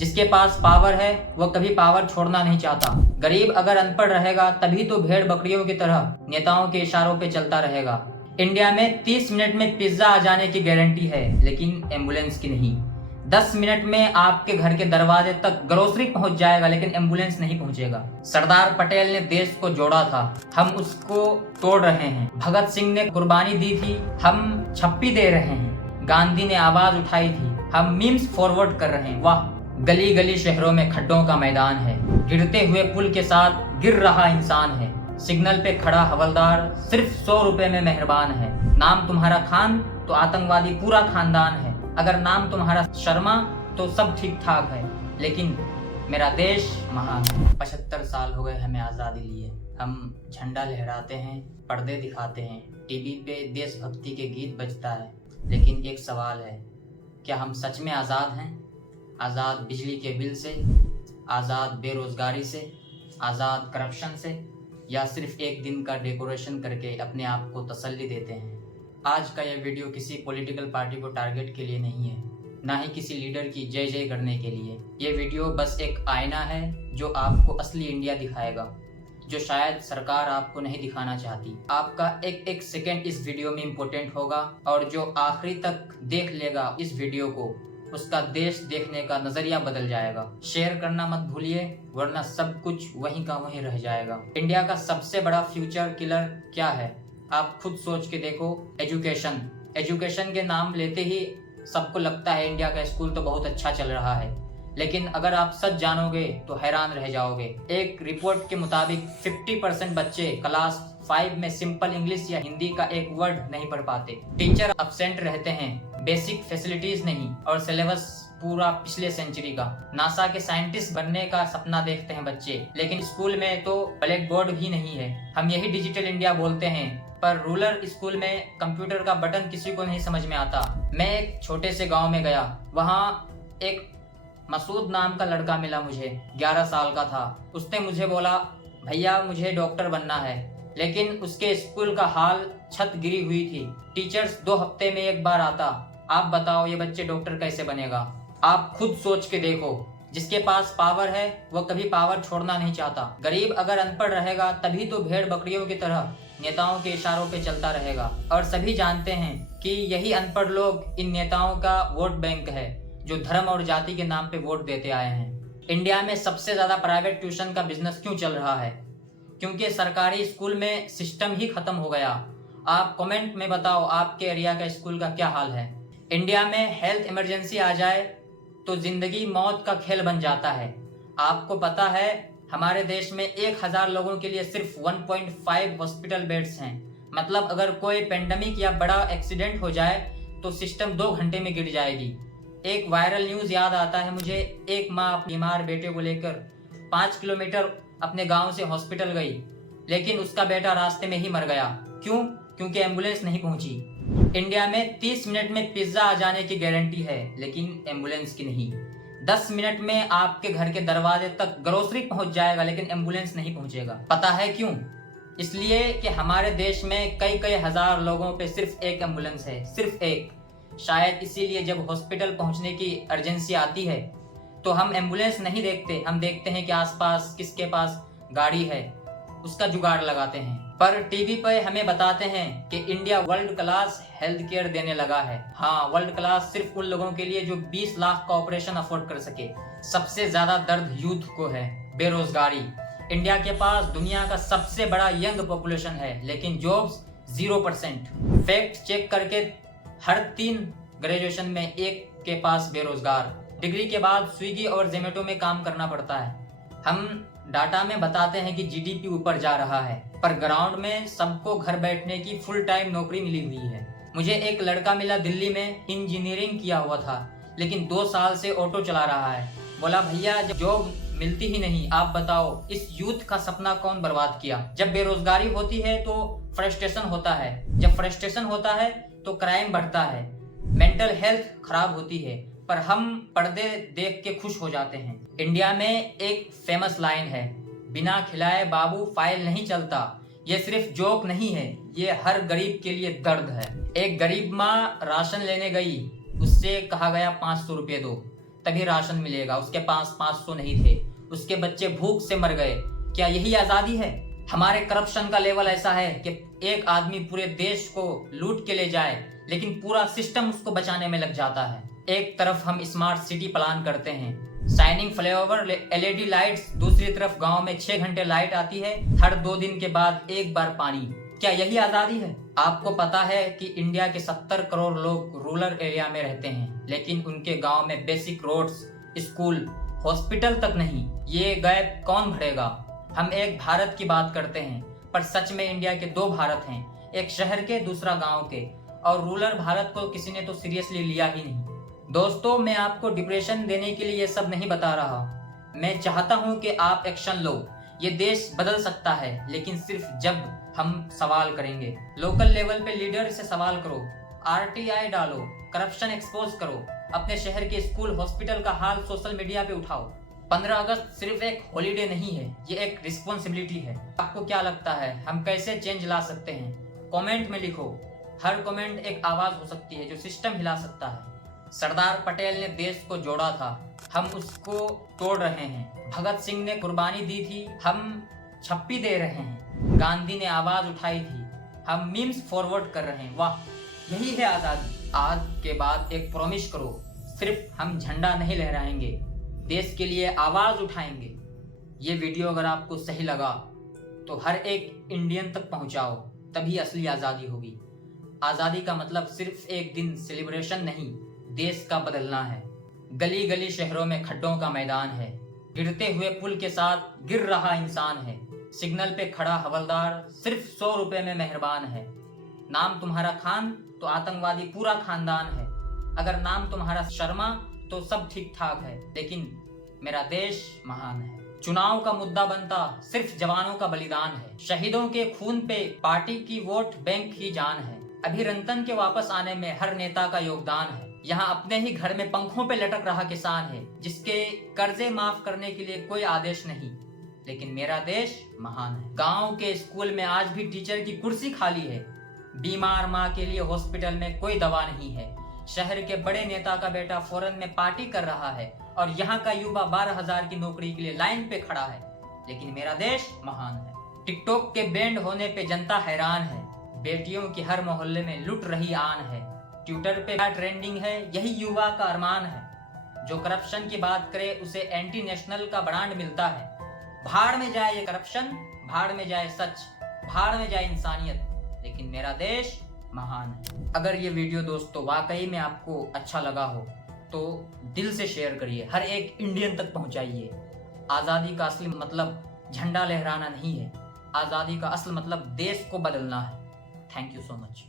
जिसके पास पावर है वो कभी पावर छोड़ना नहीं चाहता। गरीब अगर अनपढ़ रहेगा तभी तो भेड़ बकरियों की तरह नेताओं के इशारों पे चलता रहेगा। इंडिया में 30 मिनट में पिज्जा आ जाने की गारंटी है, लेकिन एम्बुलेंस की नहीं। 10 मिनट में आपके घर के दरवाजे तक ग्रोसरी पहुंच जाएगा, लेकिन एम्बुलेंस नहीं पहुंचेगा। सरदार पटेल ने देश को जोड़ा था, हम उसको तोड़ रहे हैं। भगत सिंह ने कुर्बानी दी थी, हम छप्पी दे रहे हैं। गांधी ने आवाज उठाई थी, हम मीम्स फॉरवर्ड कर रहे हैं। वाह, गली गली शहरों में खड्डों का मैदान है, गिरते हुए पुल के साथ गिर रहा इंसान है। सिग्नल पे खड़ा हवलदार सिर्फ 100 रुपए में मेहरबान है। नाम तुम्हारा खान तो आतंकवादी पूरा खानदान है। अगर नाम तुम्हारा शर्मा तो सब ठीक ठाक है, लेकिन मेरा देश महान है। 75 साल हो गए हमें आज़ादी लिए। हम झंडा लहराते हैं, पर्दे दिखाते हैं, टीवी पे देशभक्ति के गीत बजता है, लेकिन एक सवाल है, क्या हम सच में आज़ाद हैं? आज़ाद बिजली के बिल से, आज़ाद बेरोजगारी से, आज़ाद करप्शन से, या सिर्फ एक दिन का डेकोरेशन करके अपने आप को तसल्ली देते हैं? आज का यह वीडियो किसी पॉलिटिकल पार्टी को टारगेट के लिए नहीं है, ना ही किसी लीडर की जय जय करने के लिए। ये वीडियो बस एक आईना है जो आपको असली इंडिया दिखाएगा, जो शायद सरकार आपको नहीं दिखाना चाहती। आपका एक एक सेकंड इस वीडियो में इम्पोर्टेंट होगा, और जो आखिरी तक देख लेगा इस वीडियो को, उसका देश देखने का नजरिया बदल जाएगा। शेयर करना मत भूलिए, वरना सब कुछ वहीं का वहीं रह जाएगा। इंडिया का सबसे बड़ा फ्यूचर किलर क्या है? आप खुद सोच के देखो। एजुकेशन। एजुकेशन के नाम लेते ही सबको लगता है इंडिया का स्कूल तो बहुत अच्छा चल रहा है, लेकिन अगर आप सच जानोगे तो हैरान रह जाओगे। एक रिपोर्ट के मुताबिक 50% बच्चे क्लास 5 में सिंपल इंग्लिश या हिंदी का एक वर्ड नहीं पढ़ पाते। टीचर अब्सेंट रहते हैं, बेसिक फैसिलिटीज नहीं, और सिलेबस पूरा पिछले सेंचुरी का। नासा के साइंटिस्ट बनने का सपना देखते हैं बच्चे, लेकिन स्कूल में तो ब्लैक बोर्ड भी नहीं है। हम यही डिजिटल इंडिया बोलते हैं, पर रूरल स्कूल में कंप्यूटर का बटन किसी को नहीं समझ में आता। मैं एक छोटे से गांव में गया, वहाँ एक मसूद नाम का लड़का मिला मुझे, 11 साल का था। उसने मुझे बोला, भैया मुझे डॉक्टर बनना है, लेकिन उसके स्कूल का हाल छत गिरी हुई थी। टीचर्स 2 हफ्ते में एक बार आता। आप बताओ ये बच्चे डॉक्टर कैसे बनेगा? आप खुद सोच के देखो। जिसके पास पावर है वो कभी पावर छोड़ना नहीं चाहता। गरीब अगर अनपढ़ रहेगा तभी तो भेड़ बकरियों की तरह नेताओं के इशारों पे चलता रहेगा, और सभी जानते हैं कि यही अनपढ़ लोग इन नेताओं का वोट बैंक है, जो धर्म और जाति के नाम पे वोट देते आए हैं। इंडिया में सबसे ज्यादा प्राइवेट ट्यूशन का बिजनेस क्यों चल रहा है? क्योंकि सरकारी स्कूल में सिस्टम ही खत्म हो गया। आप कमेंट में बताओ आपके एरिया का स्कूल का क्या हाल है। इंडिया में हेल्थ इमरजेंसी आ जाए तो जिंदगी मौत का खेल बन जाता है। आपको पता है हमारे देश में 1000 लोगों के लिए सिर्फ 1.5 हॉस्पिटल बेड्स हैं। मतलब अगर कोई पेंडेमिक या बड़ा एक्सीडेंट हो जाए तो सिस्टम 2 घंटे में गिर जाएगी। एक वायरल न्यूज याद आता है मुझे। एक माँ अपने बीमार बेटे को लेकर 5 किलोमीटर अपने गांव से हॉस्पिटल गई, लेकिन उसका बेटा रास्ते में ही मर गया। क्यों? क्योंकि एम्बुलेंस नहीं पहुंची। इंडिया में 30 मिनट में पिज्जा आ जाने की गारंटी है, लेकिन एम्बुलेंस की नहीं। 10 मिनट में आपके घर के दरवाजे तक ग्रोसरी पहुंच जाएगा, लेकिन एम्बुलेंस नहीं पहुंचेगा। पता है क्यों? इसलिए कि हमारे देश में कई कई हजार लोगों पे सिर्फ एक एम्बुलेंस है, सिर्फ एक। शायद इसीलिए जब हॉस्पिटल पहुंचने की अर्जेंसी आती है तो हम एम्बुलेंस नहीं देखते, हम देखते हैं कि आसपास किसके पास गाड़ी है, उसका जुगाड़ लगाते हैं। पर टीवी पे हमें बताते हैं कि India world class health care देने लगा है। हाँ, वर्ल्ड क्लास सिर्फ उन लोगों के लिए जो 20 लाख का ऑपरेशन अफोर्ड कर सके। सबसे ज्यादा दर्द यूथ को है, बेरोजगारी। इंडिया के पास दुनिया का सबसे बड़ा यंग पॉपुलेशन है, लेकिन जॉब्स 0%। फैक्ट चेक करके हर 3 ग्रेजुएशन में एक के पास बेरोजगार। डिग्री के बाद स्विगी और जोमेटो में काम करना पड़ता है। हम डाटा में बताते हैं कि जीडीपी ऊपर जा रहा है, पर ग्राउंड में सबको घर बैठने की फुल टाइम नौकरी मिली हुई है। मुझे एक लड़का मिला दिल्ली में, इंजीनियरिंग किया हुआ था, लेकिन 2 साल से ऑटो चला रहा है। बोला, भैया जब जॉब मिलती ही नहीं, आप बताओ इस यूथ का सपना कौन बर्बाद किया? जब बेरोजगारी होती है तो फ्रस्ट्रेशन होता है, जब फ्रस्ट्रेशन होता है तो क्राइम बढ़ता है, मेंटल हेल्थ खराब होती है, पर हम पर्दे देख के खुश हो जाते हैं। इंडिया में एक फेमस लाइन है, बिना खिलाए बाबू फाइल नहीं चलता। ये सिर्फ जोक नहीं है, ये हर गरीब के लिए दर्द है। एक गरीब माँ राशन लेने गई, उससे कहा गया 500 रुपये दो। तभी राशन मिलेगा, उसके पास 500 नहीं थे, उसके बच्चे भूख से मर गए। क्या यही आजादी है? हमारे करप्शन का लेवल ऐसा है कि एक आदमी पूरे देश को लूट के ले जाए लेकिन पूरा सिस्टम उसको बचाने में लग जाता है। एक तरफ हम स्मार्ट सिटी प्लान करते हैं, शाइनिंग फ्लाईओवर, LED लाइट्स, दूसरी तरफ गांव में 6 घंटे लाइट आती है, हर 2 दिन के बाद एक बार पानी। क्या यही आजादी है? आपको पता है कि इंडिया के 70 करोड़ लोग रूरल एरिया में रहते हैं, लेकिन उनके गांव में बेसिक रोड्स, स्कूल, हॉस्पिटल तक नहीं। ये गैप कौन भरेगा? हम एक भारत की बात करते हैं, पर सच में इंडिया के 2 भारत हैं, एक शहर के, दूसरा गांव के, और रूरल भारत को किसी ने तो सीरियसली लिया ही नहीं। दोस्तों, मैं आपको डिप्रेशन देने के लिए ये सब नहीं बता रहा। मैं चाहता हूँ कि आप एक्शन लो। ये देश बदल सकता है, लेकिन सिर्फ जब हम सवाल करेंगे। लोकल लेवल पे लीडर से सवाल करो, RTI डालो, करप्शन एक्सपोज करो, अपने शहर के स्कूल, हॉस्पिटल का हाल सोशल मीडिया पे उठाओ। 15 अगस्त सिर्फ एक हॉलीडे नहीं है, ये एक रिस्पॉन्सिबिलिटी है। आपको क्या लगता है हम कैसे चेंज ला सकते हैं? कमेंट में लिखो। हर कमेंट एक आवाज हो सकती है जो सिस्टम हिला सकता है। सरदार पटेल ने देश को जोड़ा था, हम उसको तोड़ रहे हैं। भगत सिंह ने कुर्बानी दी थी, हम छप्पी दे रहे हैं। गांधी ने आवाज उठाई थी, हम मीम्स फॉरवर्ड कर रहे हैं। वाह, यही है आजादी। आज के बाद एक प्रॉमिस करो, सिर्फ हम झंडा नहीं लहराएंगे, देश के लिए आवाज उठाएंगे। ये वीडियो अगर आपको सही लगा तो हर एक इंडियन तक पहुंचाओ, तभी असली आजादी होगी। आजादी का मतलब सिर्फ एक दिन सेलिब्रेशन नहीं, देश का बदलना है। गली गली शहरों में खड्डों का मैदान है, गिरते हुए पुल के साथ गिर रहा इंसान है। सिग्नल पे खड़ा हवलदार सिर्फ 100 रुपए में मेहरबान है। नाम तुम्हारा खान तो आतंकवादी पूरा खानदान है। अगर नाम तुम्हारा शर्मा तो सब ठीक ठाक है, लेकिन मेरा देश महान है। चुनाव का मुद्दा बनता सिर्फ जवानों का बलिदान है। शहीदों के खून पे पार्टी की वोट बैंक ही जान है। अभिनंदन के वापस आने में हर नेता का योगदान है। यहाँ अपने ही घर में पंखों पे लटक रहा किसान है, जिसके कर्जे माफ करने के लिए कोई आदेश नहीं, लेकिन मेरा देश महान है। गांव के स्कूल में आज भी टीचर की कुर्सी खाली है। बीमार माँ के लिए हॉस्पिटल में कोई दवा नहीं है। शहर के बड़े नेता का बेटा फॉरेन में पार्टी कर रहा है और यहाँ का युवा 12,000 की नौकरी के लिए लाइन पे खड़ा है, लेकिन मेरा देश महान है। टिकटॉक के बैंड होने पे जनता हैरान है। बेटियों की हर मोहल्ले में लुट रही आन है। ट्विटर पे क्या ट्रेंडिंग है, यही युवा का अरमान है। जो करप्शन की बात करे उसे एंटी नेशनल का ब्रांड मिलता है। भाड़ में जाए ये करप्शन, भाड़ में जाए सच, भाड़ में जाए इंसानियत, लेकिन मेरा देश महान है। अगर ये वीडियो दोस्तों वाकई में आपको अच्छा लगा हो तो दिल से शेयर करिए, हर एक इंडियन तक पहुंचाइए। आज़ादी का असली मतलब झंडा लहराना नहीं है, आज़ादी का असल मतलब देश को बदलना है। Thank you so much.